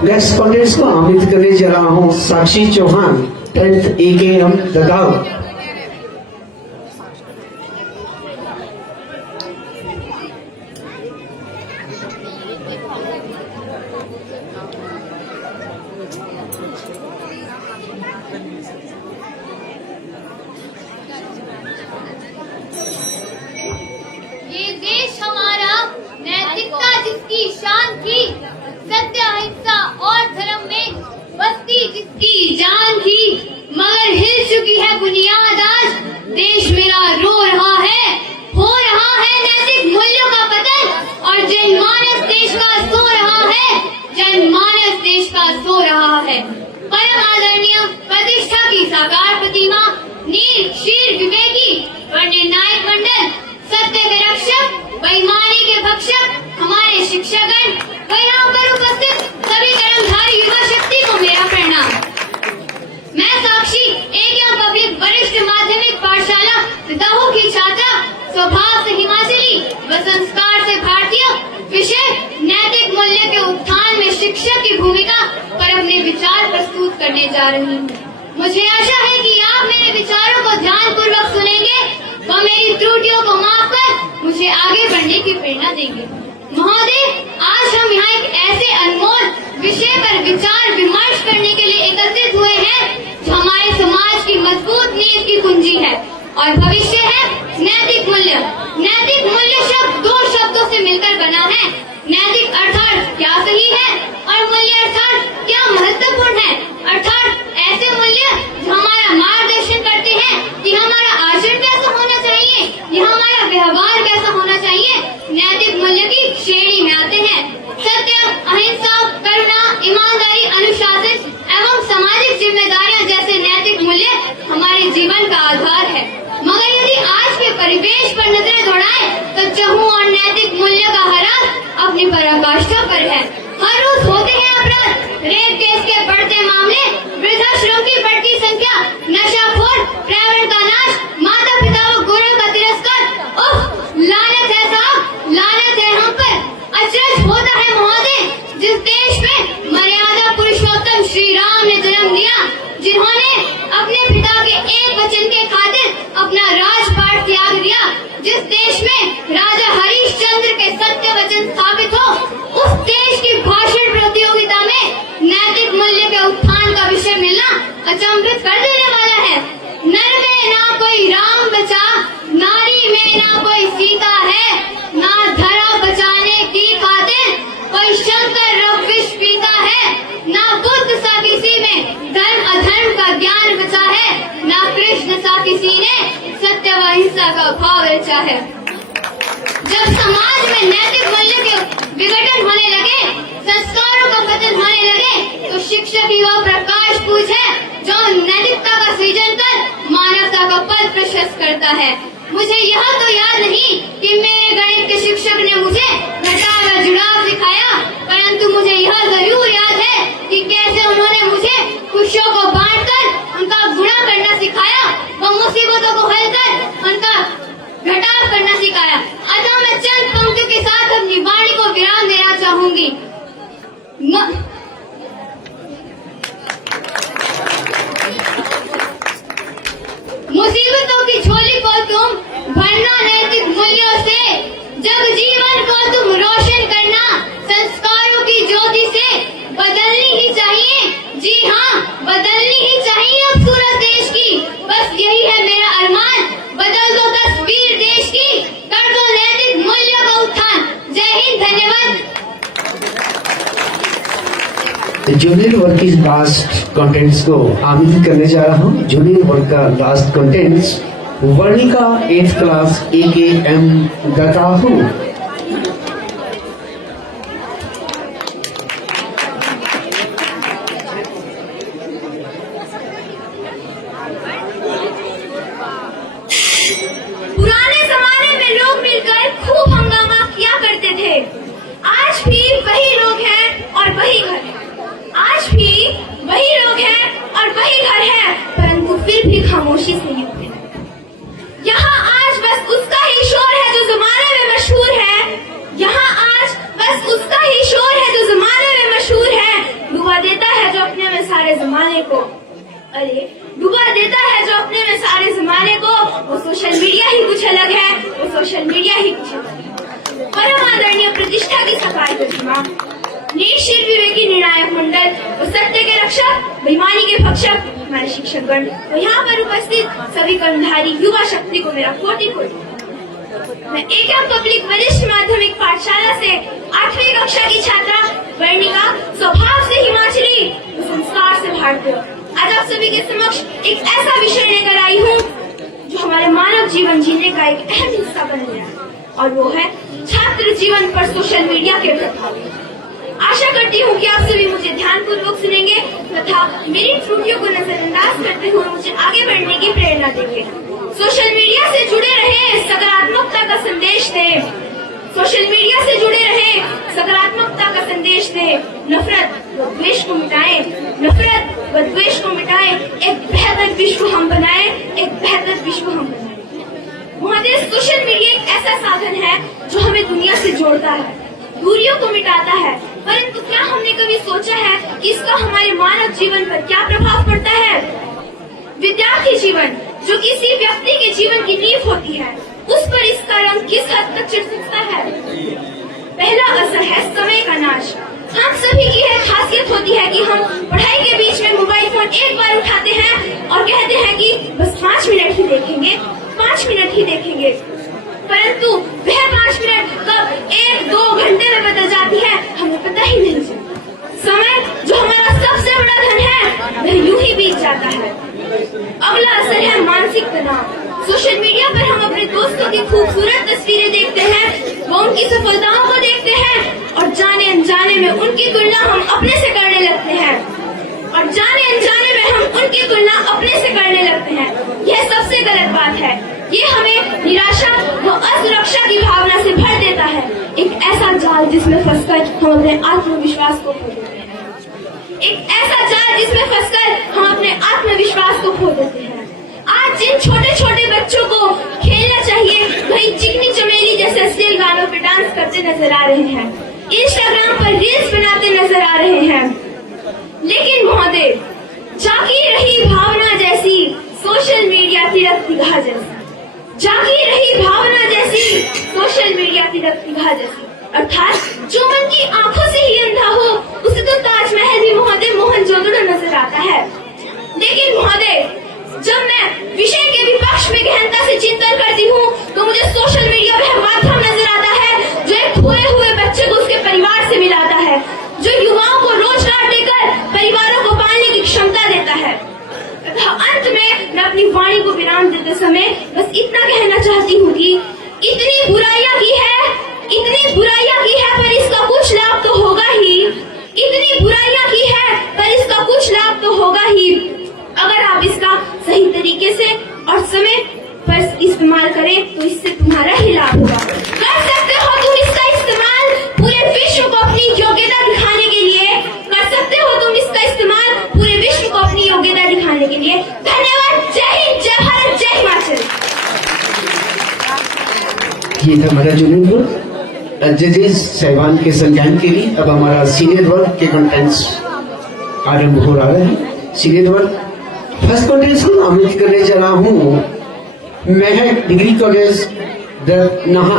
Next contest को आमंत्रित करने जा रहा हूँ साक्षी चौहान 10th AKM ददाव। ये देश हमारा, नैतिकता जिसकी शान थी, सत्य अहिंसा और धर्म में बस्ती जिसकी जान थी, मगर हिल चुकी है बुनियाद आज, देश मेरा रो रहा है, हो रहा है नैतिक मूल्यों का पतन, और जनमानस देश का सो रहा है, जनमानस देश का सो रहा है। परम आदरणीय प्रतिष्ठा की साकार प्रतिमा नील शीर विवेकी और निर्णायक मंडल, सत्य के रक्षक, बेईमानी के भक्षक, हमारे शिक्षकगण व यहाँ पर उपस्थित सभी कर्मधारी युवा शक्ति को मेरा प्रणाम। मैं साक्षी AKM पब्लिक वरिष्ठ माध्यमिक पाठशाला ददाहू की छात्रा, स्वभाव से हिमाचली व संस्कार से भारतीय, विषय नैतिक मूल्य के उत्थान में शिक्षक की भूमिका पर अपने विचार प्रस्तुत करने जा रही हूँ। मुझे आशा है कि आप मेरे विचारों को ध्यानपूर्वक सुनेंगे व मेरी त्रुटियों को माफ कर मुझे आगे बढ़ने की प्रेरणा देंगे। महोदय, आज हम यहाँ एक ऐसे अनमोल विषय पर विचार विमर्श करने के लिए एकत्रित हुए हैं जो हमारे समाज की मजबूत नींव की कुंजी है और भविष्य है नैतिक मूल्य। नैतिक मूल्य शब्द दो शब्दों से मिलकर बना है। नैतिक अर्थात क्या सही है और मूल्य अर्थात क्या महत्वपूर्ण है, अर्थात ऐसे मूल्य जो हमारा मार्गदर्शन करते हैं कि हमारा आचरण कैसा होना चाहिए या हमारा व्यवहार कैसा होना चाहिए, नैतिक मूल्य की श्रेणी में आते हैं। सत्य, अहिंसा, करुणा, ईमानदारी, अनुशासन एवं सामाजिक जिम्मेदारियां जैसे नैतिक मूल्य हमारे जीवन का आधार है। मगर यदि आज के परिवेश पर नजर दौड़ाएं तो चहु और नैतिक मूल्य का ह्रास अपनी पराकाष्ठा पर है। हर रोज होते हैं अपराध, रेप केस के बढ़ते मामले, वृद्धाश्रम की बढ़ती संख्या, नशाखोर, पर्यावरण का नाश, माता पिता व गुरुओं का तिरस्कार। उफ, लानत है साहब, लानत है हम पर। अचरज होता है महोदय, जिस देश में मर्यादा पुरुषोत्तम श्री राम ने जन्म लिया, जिन्होंने अपने पिता के एक वचन के खातिर अपना राजपाट त्याग दिया, जिस देश में राजा हरिश्चंद्र के सत्य वचन स्थापित हो, उस देश की भाषण प्रतियोगिता में नैतिक मूल्य के उत्थान का विषय मिलना अचंभित कर देने वाला है। नर में ना कोई राम बचा, नारी में ना कोई सीता है, ना धरा बचाने की खातिर कोई शंकर रब विष पीता है, ना बुद्ध सा किसी में धर्म अधर्म का ज्ञान बचा है, ना कृष्ण सा किसी ने सत्य व अहिंसा का भाव रचा है। जब समाज में नैतिक मूल्य के विघटन होने लगे, संस्कारों का पतन होने लगे, तो शिक्षक ही वह प्रकाश पूज है जो नैतिकता का सृजन कर मानवता का पथ प्रशस्त करता है। मुझे यह तो याद नहीं कि मेरे गणित के शिक्षक ने मुझे घटाव व जुड़ाव सिखाया, परंतु मुझे यह जरूर याद है कि कैसे उन्होंने मुझे खुशियों को बांटकर उनका गुणा करना सिखाया व मुसीबतों को हल कर उनका घटाव करना सिखाया। अतः मैं चंद पंक्तियों के साथ अपनी वाणी को विराम देना चाहूंगी। मुसीबतों की झोली को तुम भरना नैतिक मूल्यों से, जग जीवन को तुम रोशन करना संस्कारों की ज्योति से। बदलनी ही चाहिए, जी हाँ बदलनी ही चाहिए अब सूरत देश की, बस यही है मेरा अरमान। बदल दो तस्वीर देश की, कर दो नैतिक मूल्यों का उत्थान। जय हिंद, धन्यवाद। जूनियर वर्ग की लास्ट कंटेंट्स को आमंत्रित करने जा रहा हूँ। जूनियर वर्ग का last contents Varnika 8th class AKM Dadahu. पुराने जमाने में लोग मिलकर खूब हंगामा किया करते थे। आज भी वही लोग हैं और वही घर है। आज भी वही लोग हैं और वही घर है, परंतु फिर भी खामोशी से युक्त है। यहाँ आज बस उसका ही शोर है जो जमाने में मशहूर है। जमाने को। अरे डुबा देता है जो अपने में सारे जमाने को, वो सोशल मीडिया ही कुछ अलग है, वो सोशल मीडिया ही कुछ अलग है। परम आदरणीय प्रतिष्ठा की सफाई प्रतिमा, निश्चित विवेकी निर्णायक मंडल, वो सत्य के रक्षक, बेईमानी के भक्षक, हमारे शिक्षकगण, तो यहाँ पर उपस्थित सभी कर्मधारी युवा शक्ति को मेरा कोटि कोटि। मैं एकम पब्लिक वरिष्ठ माध्यमिक पाठशाला से 8वीं कक्षा की छात्रा वर्णिका, स्वभाव से हिमाचली, संस्कार से भारतीय, आज आप सभी के समक्ष एक ऐसा विषय लेकर आई हूँ जो हमारे मानव जीवन जीने का एक अहम हिस्सा बन गया है, और वो है छात्र जीवन पर सोशल मीडिया के प्रभाव। आशा करती हूँ कि आप सभी मुझे ध्यानपूर्वक सुनेंगे तथा मेरी त्रुटियों को नजरअंदाज करते हुए मुझे आगे बढ़ने की प्रेरणा देंगे। सोशल मीडिया से जुड़े रहे, सकारात्मकता का संदेश दे। सोशल मीडिया से जुड़े रहे, सकारात्मकता का संदेश दे। नफरत व द्वेष को मिटाएं, नफरत व द्वेष को मिटाएं। एक बेहतर विश्व हम बनाएं, एक बेहतर विश्व हम बनाएं। महोदय, सोशल मीडिया एक ऐसा साधन है जो हमें दुनिया से जोड़ता है, दूरियों को मिटाता है, परंतु क्या हमने कभी सोचा है कि इसका हमारे मानव जीवन पर क्या प्रभाव पड़ता है? विद्यार्थी जीवन, जो किसी व्यक्ति के जीवन की नींव होती है, उस पर इसका रंग किस हद तक चढ़ सकता है? पहला असर है समय का नाश। हम सभी की यह खासियत होती है कि हम पढ़ाई के बीच में मोबाइल फोन एक बार उठाते हैं और कहते हैं कि बस 5 मिनट ही देखेंगे, 5 मिनट ही देखेंगे, परंतु वह 5 मिनट कब 1-2 घंटे में बदल जाती है हमें पता ही नहीं चलता। समय जो हमारा सबसे बड़ा धन है, वह यूं ही बीत जाता है। अगला असर है मानसिक तनाव। सोशल मीडिया पर हम अपने दोस्तों की खूबसूरत तस्वीरें देखते हैं, वो उनकी सफलताओं को देखते हैं और जाने अनजाने में उनकी तुलना हम अपने से करने लगते हैं, और जाने अनजाने में हम उनकी तुलना अपने से करने लगते हैं। यह सबसे गलत बात है। ये हमें निराशा व असुरक्षा की भावना से भर देता है, एक ऐसा जाल जिसमें फंसकर हम अपने आत्मविश्वास को खो देते हैं। एक ऐसा जाल जिसमें फंसकर हम अपने आत्मविश्वास को खो देते हैं। आज जिन छोटे छोटे बच्चों को खेलना चाहिए, वही चिकनी चमेली जैसे अश्लील गानों पे डांस करते नजर आ रहे हैं, इंस्टाग्राम पर रील्स बनाते नजर आ रहे हैं। लेकिन महोदय, जागी रही भावना जैसी सोशल मीडिया की रक्त दिघा जैसी, जागी रही भावना जैसी सोशल मीडिया की रक्त दिघा जैसी, अर्थात जो मन की आंखों से ही अंधा हो, उसे तो ताजमहल भी महोदय मोहनजोदड़ो नजर आता है। लेकिन महोदय, जब मैं विषय के विपक्ष में गहनता से चिंतन करती हूँ, तो मुझे सोशल मीडिया वह माध्यम नजर आता है जो एक खोए हुए बच्चे को उसके परिवार से मिलाता है, जो युवाओं को रोजगार देकर परिवारों को पालने की क्षमता देता है। अंत में मैं अपनी वाणी को विराम देते समय बस इतना कहना चाहती हूँ कि इतनी बुराइयां की है, इतनी बुराइयां की है, पर इसका कुछ लाभ तो होगा ही। इतनी बुराइयां की है, पर इसका कुछ लाभ तो होगा ही, अगर आप इसका सही तरीके से और समय पर इस्तेमाल करें तो इससे तुम्हारा ही लाभ होगा। कर सकते हो तुम इसका इस्तेमाल पूरे विश्व को अपनी योग्यता दिखाने के लिए, कर सकते हो तुम इसका इस्तेमाल पूरे विश्व को अपनी योग्यता दिखाने के लिए। धन्यवाद। जय हिंद, जय भारत, जय हिमाचल। ये था हमारा जूनियर जजेस साहिबान के संज्ञान के लिए। अब हमारा सीनियर वर्ग के कंटेंट्स आरंभ हो रहा है। सीनियर वर्ग फर्स्ट कंटेंट्स को नामित करने जा रहा हूँ। महक डिग्री कॉलेज नहा